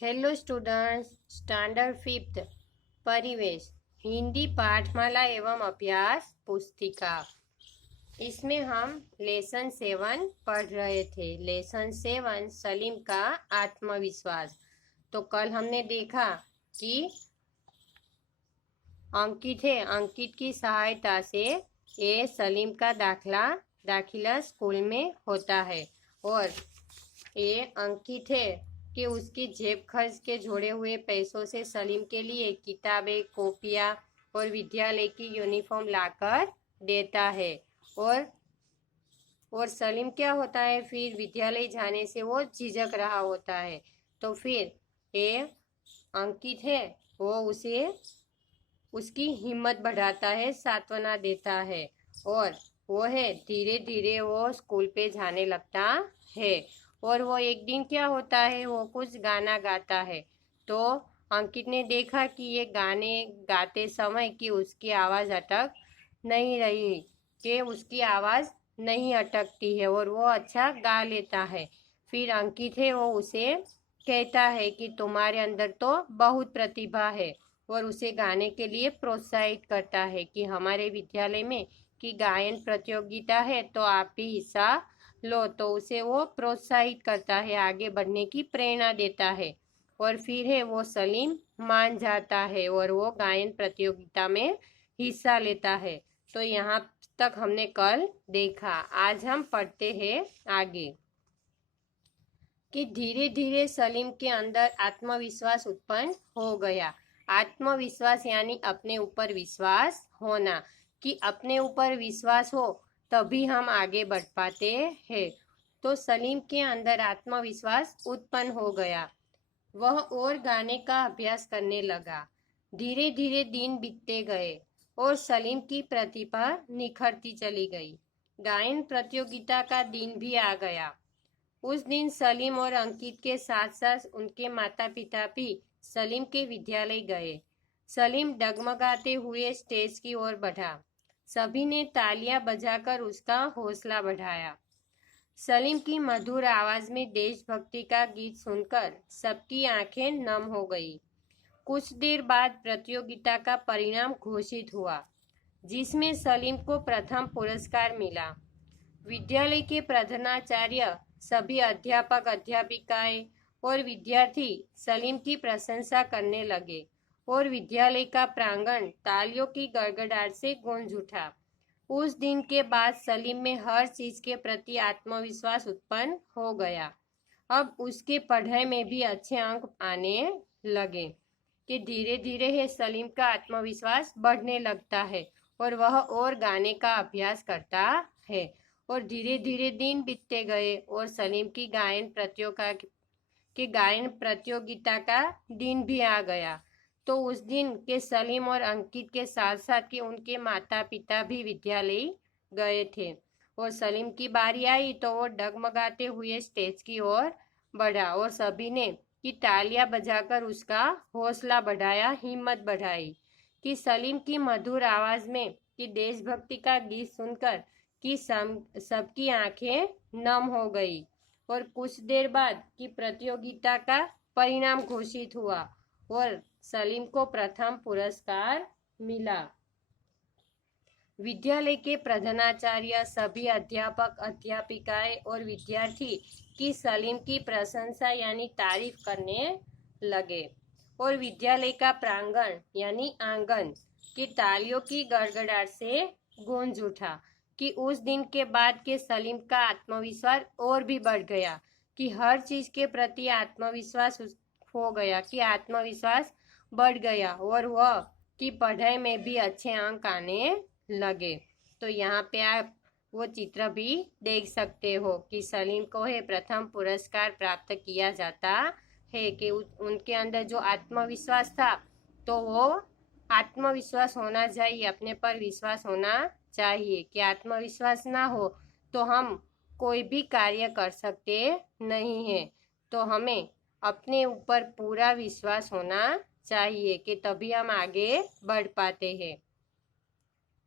Hello students, standard fifth परिवेश हिंदी पाठमाला एवं अभ्यास पुस्तिका। इसमें हम लेसन 7 पढ़ रहे थे। लेसन 7 सलीम का आत्मविश्वास। तो कल हमने देखा कि अंकित की सहायता से ये सलीम का दाखिला स्कूल में होता है और ये अंकित है कि उसकी जेब खर्च के जोड़े हुए पैसों से सलीम के लिए किताबें, कॉपियाँ और विद्यालय की यूनिफॉर्म लाकर देता है। और सलीम क्या होता है, फिर विद्यालय जाने से वो झिझक रहा होता है। तो फिर ये अंकित है, वो उसे उसकी हिम्मत बढ़ाता है, सांत्वना देता है और वो है धीरे धीरे वो स्कूल पे जाने लगता है। और वो एक दिन क्या होता है, वो कुछ गाना गाता है। तो अंकित ने देखा कि ये गाने गाते समय कि उसकी आवाज़ अटक नहीं रही, कि उसकी आवाज़ नहीं अटकती है और वो अच्छा गा लेता है। फिर अंकित है, वो उसे कहता है कि तुम्हारे अंदर तो बहुत प्रतिभा है और उसे गाने के लिए प्रोत्साहित करता है कि हमारे विद्यालय में की गायन प्रतियोगिता है तो आप भी हिस्सा लो। तो उसे वो प्रोत्साहित करता है, आगे बढ़ने की प्रेरणा देता है और फिर है वो सलीम मान जाता है और वो गायन प्रतियोगिता में हिस्सा लेता है। तो यहाँ तक हमने कल देखा। आज हम पढ़ते हैं आगे कि धीरे धीरे सलीम के अंदर आत्मविश्वास उत्पन्न हो गया। आत्मविश्वास यानी अपने ऊपर विश्वास होना, कि अपने ऊपर विश्वास हो तभी हम आगे बढ़ पाते हैं। तो सलीम के अंदर आत्मविश्वास उत्पन्न हो गया। वह और गाने का अभ्यास करने लगा। धीरे धीरे दिन बीतते गए और सलीम की प्रतिभा निखरती चली गई। गायन प्रतियोगिता का दिन भी आ गया। उस दिन सलीम और अंकित के साथ साथ उनके माता पिता भी सलीम के विद्यालय गए। सलीम डगमगाते हुए स्टेज की ओर बढ़ा। सभी ने तालियां बजाकर उसका हौसला बढ़ाया। सलीम की मधुर आवाज में देशभक्ति का गीत सुनकर सबकी आंखें नम हो गई। कुछ देर बाद प्रतियोगिता का परिणाम घोषित हुआ, जिसमें सलीम को प्रथम पुरस्कार मिला। विद्यालय के प्रधानाचार्य, सभी अध्यापक अध्यापिकाएं और विद्यार्थी सलीम की प्रशंसा करने लगे और विद्यालय का प्रांगण तालियों की गड़गड़ाहट से गूंज उठा। उस दिन के बाद सलीम में हर चीज के प्रति आत्मविश्वास उत्पन्न हो गया। अब उसके पढ़ाई में भी अच्छे अंक आने लगे। कि धीरे धीरे है सलीम का आत्मविश्वास बढ़ने लगता है और वह और गाने का अभ्यास करता है। और धीरे धीरे दिन बीतते गए और सलीम की गायन प्रतियोगिता का दिन भी आ गया। तो उस दिन के सलीम और अंकित के साथ साथ के उनके माता पिता भी विद्यालय गए थे और सलीम की बारी आई तो वो डगमगाते हुए स्टेज की ओर बढ़ा और सभी ने कि तालियां बजाकर उसका हौसला बढ़ाया, हिम्मत बढ़ाई। कि सलीम की मधुर आवाज में कि देशभक्ति का गीत सुनकर कि सबकी आंखें नम हो गई। और कुछ देर बाद की प्रतियोगिता का परिणाम घोषित हुआ और सलीम को प्रथम पुरस्कार मिला। विद्यालय के प्रधानाचार्य, सभी अध्यापक अध्यापिकाएं और विद्यार्थी की सलीम की प्रशंसा यानी तारीफ करने लगे और विद्यालय का प्रांगण यानी आंगन की तालियों की गड़गड़ाहट से गूंज उठा। कि उस दिन के बाद के सलीम का आत्मविश्वास और भी बढ़ गया, कि हर चीज के प्रति आत्मविश्वास हो गया, कि आत्मविश्वास बढ़ गया और वह की पढ़ाई में भी अच्छे अंक आने लगे। तो यहाँ पे आप वो चित्र भी देख सकते हो कि सलीम को है प्रथम पुरस्कार प्राप्त किया जाता है। कि उनके अंदर जो आत्मविश्वास था, तो वो आत्मविश्वास होना चाहिए, अपने पर विश्वास होना चाहिए। कि आत्मविश्वास ना हो तो हम कोई भी कार्य कर सकते नहीं है। तो हमें अपने ऊपर पूरा विश्वास होना चाहिए, कि तभी हम आगे बढ़ पाते हैं।